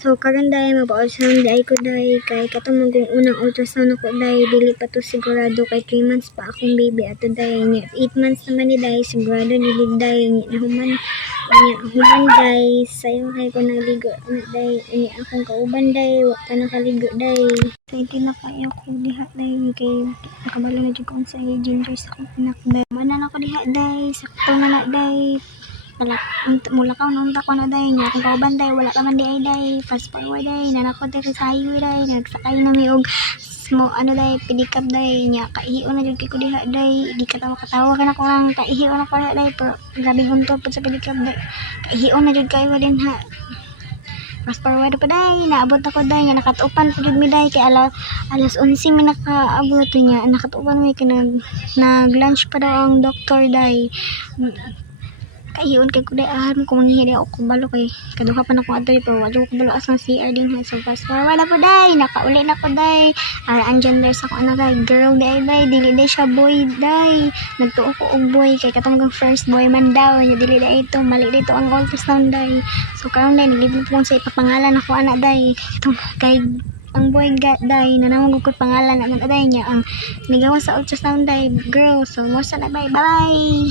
So karon day mapa-ultrasound day ko day kay katong magong unang ultrasound ako day dili pa to sigurado kay 3 months pa akong baby ato day nya 8 months naman ni day sigurado dili day nya human day sayo kay ko naligo na day nya akong kauban day wa pa nakaligo day kay tinakayo ko diha day kay nakabalo na jud ko sa ginger sa akong anak day manan ako diha day sakto na na day mula ka unta ko na day nya kung kauban day wala ka man di ay day fast forward day nanakot day sa highway day nagsakay na mi og ano day pedicab day nya kaihion na jud kay ko diha day di katawa kana ko ang kaihion na ko day pero grabe gunto pud sa pedicab day kaihion na jud kayo din ha. Fast forward pa day naabot ako day nya nakatupan pud mi day kay alas 11 mi nakaabot nya nakatupan mi kay nag lunch pa daw ang doktor day kahiyon kay kuday aham ko manghihiri ako balo kay kaduha pa na ko adto pero wala ko balo asang CR din ha so fast forward na po day nakauli na ko day ang gender sa ko na kay girl day dili day siya boy day nagtuo ko og boy kay katong first boy man daw nya dili day ito mali dito ang ultrasound day so karon day naglibot ko sa ipapangalan ako ana day katong kay ang boy day nanamog ko pangalan na day niya ang nigawa sa ultrasound day girl so mo sa na bye bye.